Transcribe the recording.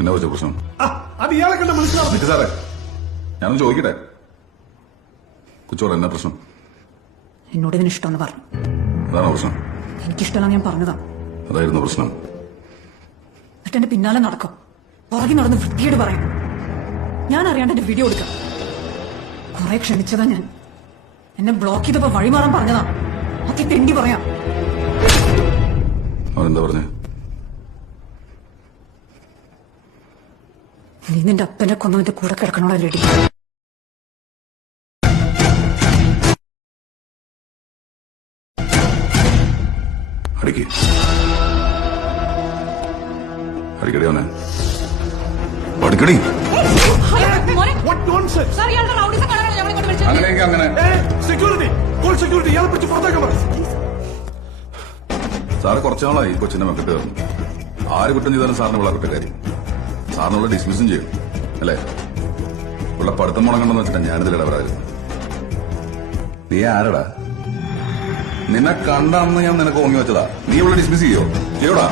എന്നാ വെച്ച പ്രശ്നം? അത് ഇയാളെ കണ്ട മനസ്സിലാവും സാറേ, ഞാനൊന്ന് ചോദിക്കട്ടെ. കൊച്ചോറ എന്നാ പ്രശ്നം? എന്നോട് ഇതിന് ഇഷ്ടമെന്ന് പറഞ്ഞു. അതാണോ പ്രശ്നം? എനിക്കിഷ്ടമല്ല, ഞാൻ പറഞ്ഞതാ. അതായിരുന്നു പ്രശ്നം. എന്നിട്ട് എന്റെ പിന്നാലെ നടക്കും, പുറകെ നടന്ന് വൃത്തിയോട് പറയും. ഞാൻ അറിയാണ്ട് എന്റെ വീഡിയോ എടുക്കാം. കുറെ ക്ഷണിച്ചതാ ഞാൻ. എന്നെ ബ്ലോക്ക് ചെയ്തപ്പോ വഴിമാറാൻ പറഞ്ഞതാ. അത് തെണ്ടി പറയാം. അവനെന്താ പറഞ്ഞേ? നീ നിന്റെ അപ്പനെ കൊന്നവന്റെ കൂടെ കിടക്കണോടാ റെഡി. അടിക്ക്, അടിക്കടി അവനെ, അടിക്കടി. അങ്ങനെയെങ്കിൽ അങ്ങനെ. സെക്യൂരിറ്റി, കോൾ സെക്യൂരിറ്റി, ഇയാളെ പിടിച്ച് പുറത്തേക്കാൻ പറ. സാറ് കുറച്ചു നാളായി കൊച്ചിന്റെ മെക്കിട്ട് കയറുന്നു. ആര് കുറ്റം ചെയ്താലും സാറിന് വിള കുറ്റക്കാരി. സാറിനുള്ള ഡിസ്മിസും ചെയ്യും അല്ലേ? ഉള്ള പഠിത്തം മുടങ്ങണ്ടെന്ന് വെച്ചിട്ടാ ഞാനിതിൽ ഇടപെടായിരുന്നു. നീ ആരടാ? നിന്നെ കണ്ട അന്ന് ഞാൻ നിനക്ക് ഓങ്ങി വെച്ചതാ. നീ ഇവിടെ ഡിസ്മിസ് ചെയ്യോടാ?